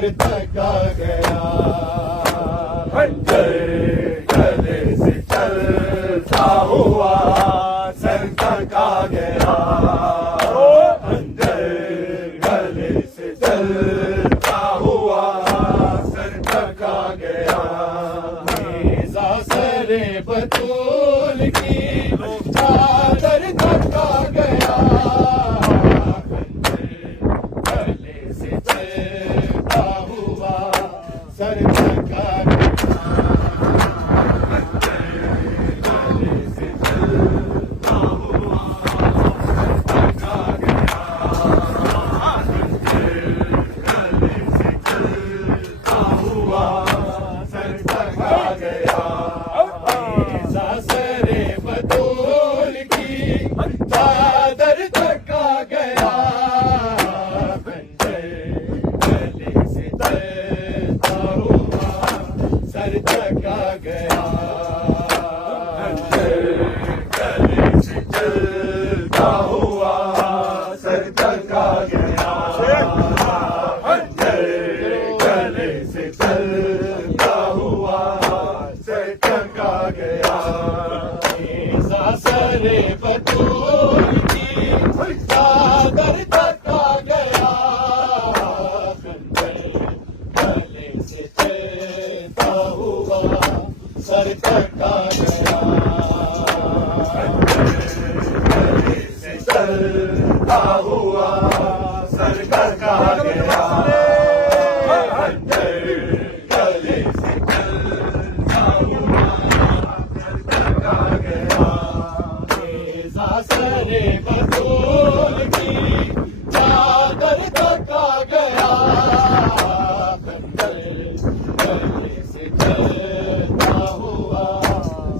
Sir थका गया। खंजर गले से चलता हुआ सर थका गया। खंजर गले से चलता हुआ सर थका गया। नेज़ा सरे बतूल की चादर थका गया। सर थका गले से चलता हुआ सर थका गया। गले से चलता हुआ सर थका गया। नेज़ा सरे बतूल की चादर थका गया। गले से चलता हुआ सर थका गया। गले से चलता हुआ सर थका गया। गले से चलता हुआ सर थका गया। नेज़ा सरे बतूल की चादर थका गया। गले से चलता हुआ सर थका गया। गले से चलता हुआ सर थका गया। गले से चलता हुआ सर थका गया। नेज़ा सरे बतूल की चादर थका गया। गले से चलता हुआ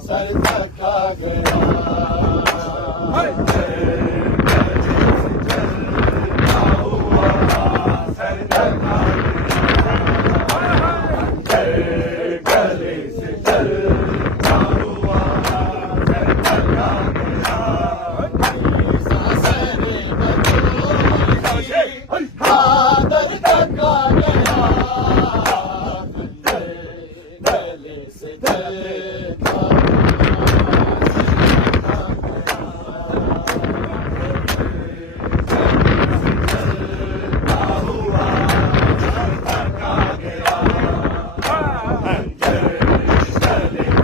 सर थका गया। गले से चलता हुआ सर थका गया। गले से चलता हुआ सर थका गया। नेज़ा सरे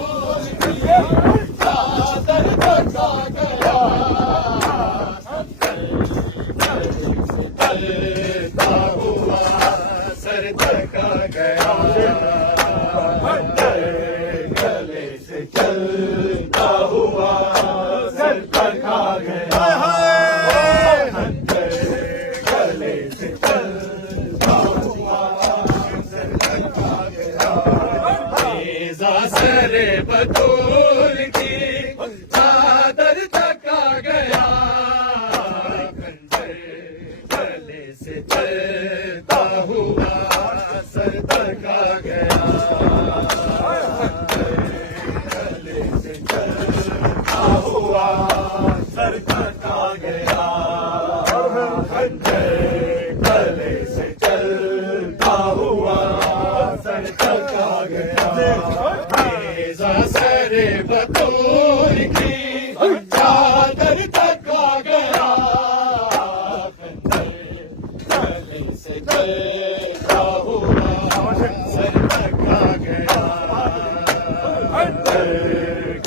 बतूल की चादर थका गया। गले से चलता हुआ सर थका गया। गले चादर थका गया। चलता हुआ सर थका गया। गले से चलता हुआ सर थका गया। गले से चलता हुआ सर थका गया। नेज़ा सरे बतूल की चादर थका गया। गले से चलता हुआ सर थका गया। गले से चलता हुआ सर थका गया। गले से चलता हुआ सर थका गया। नेज़ा सरे बतूल की चादर थका गया। गले से चलता हुआ सर थका गया।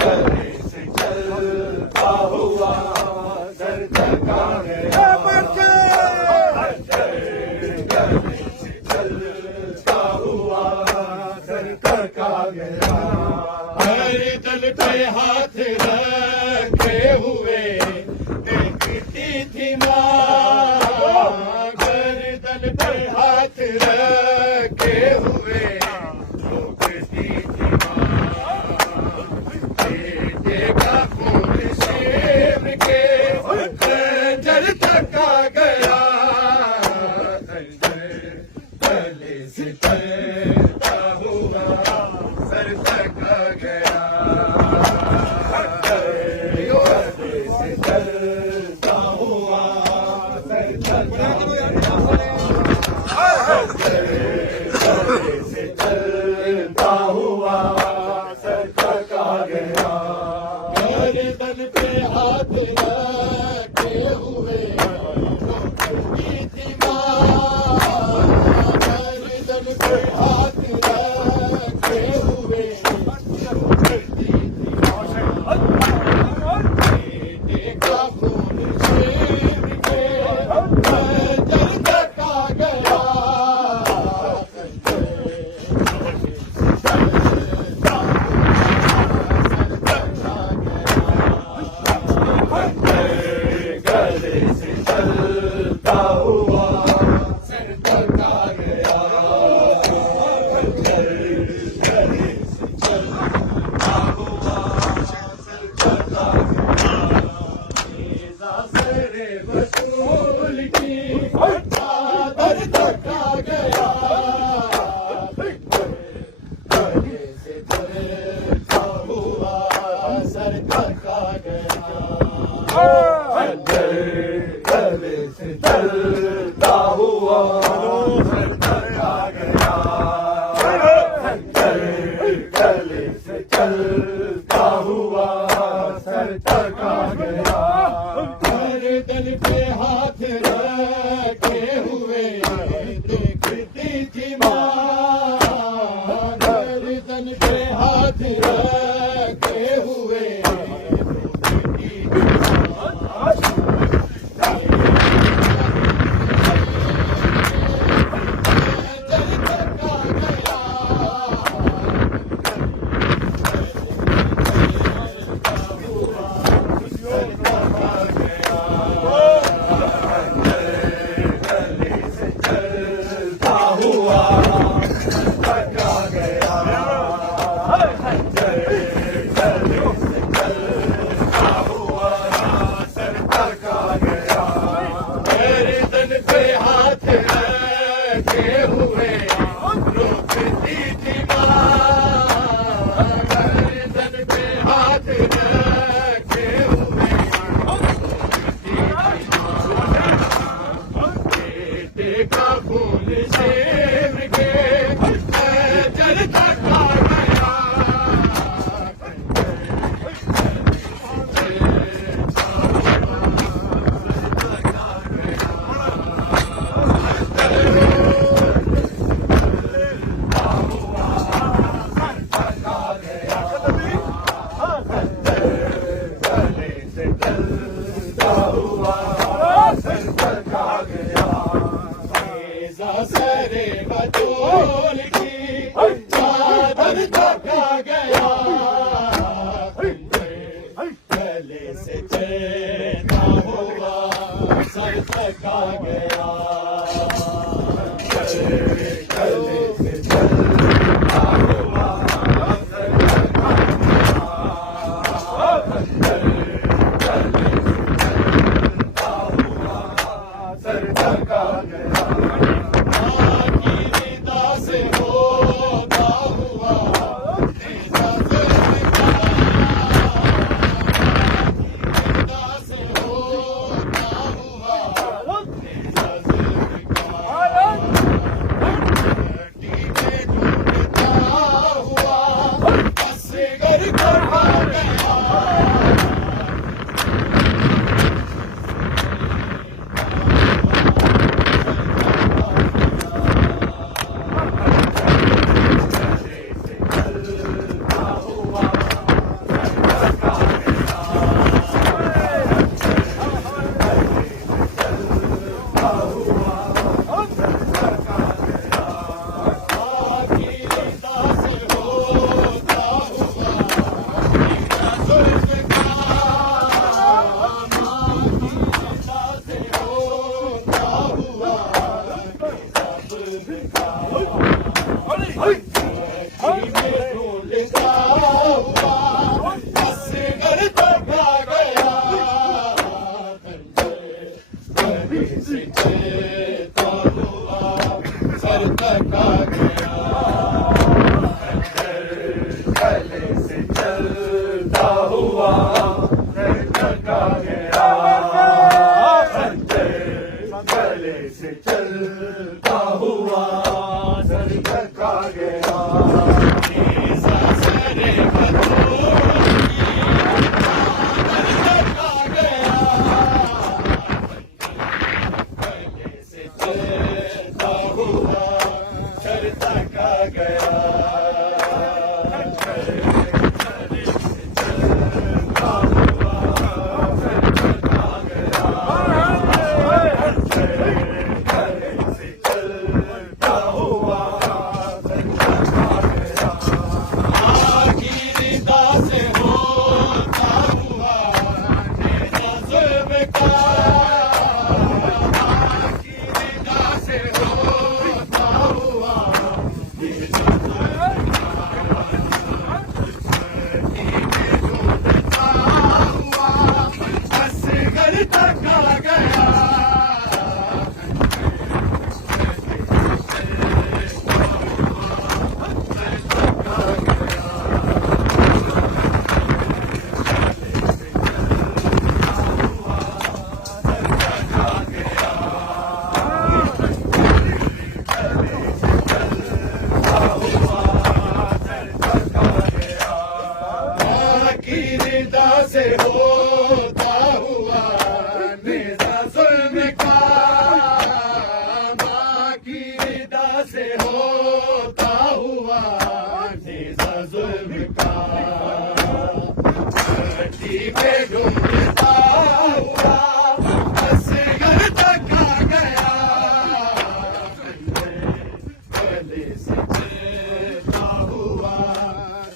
गले से चलता हुआ सर थका गया। गले से चलता हुआ सर थका गया। हर दल पे हाथ रखे हुए देखती थी माँ। गर्दन पे हाथ रखे हुए रोकती थी माँ। बेटे का खून शेर के खंजर थका गया। गले से चलता हुआ सर थका गया। चलता हुआ सर थका गया। गर्दन पे हाथ रखे हुए रोती थी माँ, गर्दन पे हाथ रखे हुए रोती थी माँ। बेटे का खून छीन के खंजर तका गया। गले से चलता हुआ सर थका गया। गले से चलता हुआ सर थका गया। नेज़ा सरे वसूल की चादर थका गया। गले से चलता हुआ सर थका गया। गले से चलता हुआ सर थका गया। गले से चलता हुआ सर थका गया। गर्दन पे हाथ रखे हुए देखती थी माँ, गर्दन पे हाथ रखे हुए देखती थी माँ। गले से चलता हुआ थका गया। गले से चलता हुआ सर थका गया। गर्दन पे हाथ रखे हुए रोकती थी माँ, गर्दन पे हाथ रखे हुए रोकती थी माँ। बेटे का खून छीन के खंजर तका गया। गले से चलता हुआ सर थका गया। नेज़ा सरे बतूल की चादर थका गया। गले से चलता हुआ सर थका गया। गले से चलता हुआ सर थका गया। सर थका गया। माँ की निदा से होता हुआ नेज़ा से निदा से होता हुआ नेज़ा से मिट्टी में ढूंढता हुआ असगर कहा गया। गले से चलता हुआ सर थका गया। जुल्म का धरती पे ढूंढता हुआ असगर तक आ गया गले से चलता हुआ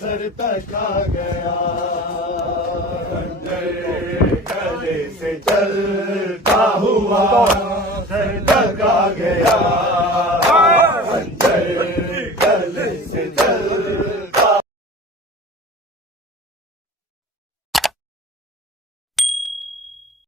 सर तक आ गया गले से चलता हुआ सर तक आ गया